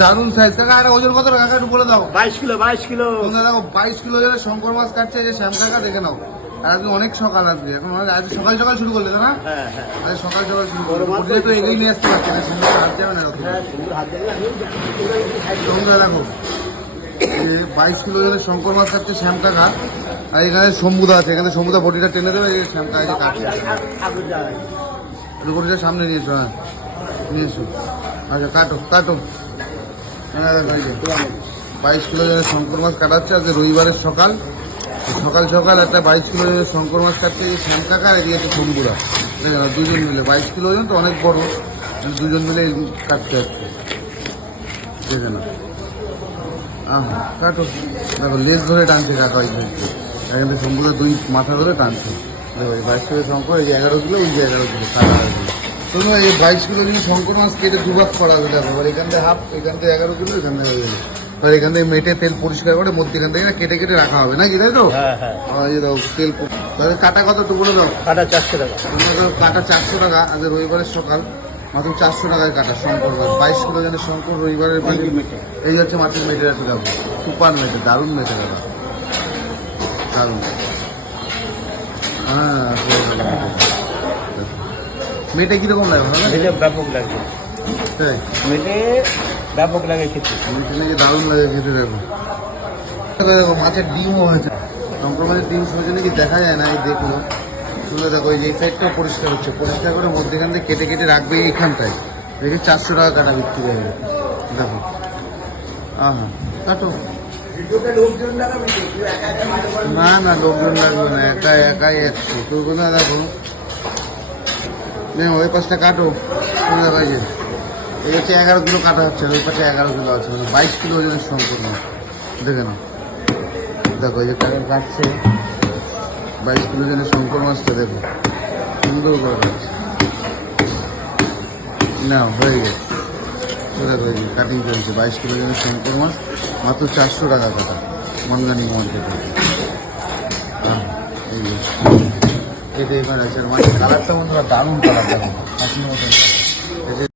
দারুন সাইজ। কাকা আর ওজন কত কাকা একটু বলে দাও। 22 কিলো 22 কিলো। তোমরা দেখো 22 কিলো ওজনের শঙ্কর মাছ কাটছে যে শ্যাম কাকা, দেখে নাও। আর আজকে অনেক সকাল, আজকে এখন আজ সকাল সকাল শুরু করলে তো না? হ্যাঁ হ্যাঁ আজ সকাল সকাল শুরু করলে তো এগিয়ে নিয়ে আসতে পারছে না, সুন্দর হাত যাবে না। হ্যাঁ, সুন্দর হাত দেবে। তোমরা দেখো 22 কিলো ওজনের শঙ্কর মাছ কাটছে শ্যাম কাকা। আর এখানে শম্ভুদা আছে, এখানে শম্ভুদা বডিটা টেনে দেবে। এই শ্যাম কাকা যে কাটছে বডিটা সামনে নিয়ে এসো। হ্যাঁ নিয়ে এসো। আচ্ছা কাটো কাটো। হ্যাঁ 22 কিলো ওজনের শঙ্কর মাছ কাটাচ্ছে আজকে রবিবারের সকাল। সকাল সকাল একটা 22 কিলো ওজনের শঙ্কর মাছ কাটছে এই শ্যাম কাকা, এদিকে হচ্ছে শম্ভুদা। দেখে না দুজন মিলে 22 কিলো ওজন তো অনেক বড়, দুজন মিলে কাটতে হচ্ছে। দেখে না কাটো। দেখো লেজ ধরে টানছে কাকা, ওই এখান থেকে শঙ্কুটা দুই মাথা ধরে টানছে। দেখো 22 কিলো শঙ্কর, এই যে 11 কিলো, ওই যে 11 কিলো কাটা হয়েছে। তোমরা এই 22 কিলো কিন্তু শঙ্কর মাছ কেটে দুভাগ করা হবে। দেখো এবার এখান থেকে হাফ, এখান থেকে 11 কিলো, এখান থেকে হয়ে গেলো। এবার এখান থেকে মেটে তেল পরিষ্কার করে মধ্যেখান থেকে কেটে কেটে রাখা হবে নাকি, তাই তো? হ্যাঁ হ্যাঁ। এই দাও তেল। তাহলে কাটা কত একটু বলে দাও। কাটা 400 টাকা। তোমরা ধরো কাটা 400 টাকা। আজ রবিবারের সকাল, মাত্র 400 টাকায় কাটা শঙ্কর মাছ। 22 কিলো যেন শঙ্কর রবিবারের মেটে। এই হচ্ছে মাছের মেটের একটু দেখো, সুপার মেটে, দারুণ মেটে দাদা, দারুণ। হ্যাঁ মেটে কিরকম লাগে? ভালো মেটে ব্যাপক লাগে। তাই মেটে ব্যাপক লাগে খেতে। মেটে নাকি দারুণ লাগে খেতে। দেখো দেখো মাছের ডিমও হয়েছে। শঙ্কর মাছের ডিম সহজে নাকি দেখা যায় না, এই দেখলো। শুনে দেখো এই যে এই সাইডটাও পরিষ্কার হচ্ছে, পরিষ্কার করে মধ্যেখান থেকে কেটে কেটে রাখবে এইখানটায়। দেখে 400 টাকা কাটা বিক্রি হয়ে যাবে। দেখো হ্যাঁ কাটো। না না লোকজন লাগবে না, একাই একাই 100। তোর কোথায় দেখো ওই পাশটা কাটো। শুনে দেখো এই হচ্ছে 11 কিলো কাটা হচ্ছে, ওই পাশে 11 কিলো আছে, মানে 22 কিলো ওজনের সম্পূর্ণ। দেখে নাও, দেখো এই যে কাকা কাটছে 22 কিলো ওজনের শঙ্কর মাছটা। দেখো সুন্দর করে কাটছে না, হয়ে গেছে। দেখো এই যে কাটিং চলছে 22 কিলো ওজনের শঙ্কর মাছ, মাত্র 400 টাকা কাটা মনগানি মার্কেটে। হ্যাঁ এই যে এতে এবার আছে। আর মাছের কালারটা বন্ধুরা দারুণ কালার। দেখো কাটিং মতন।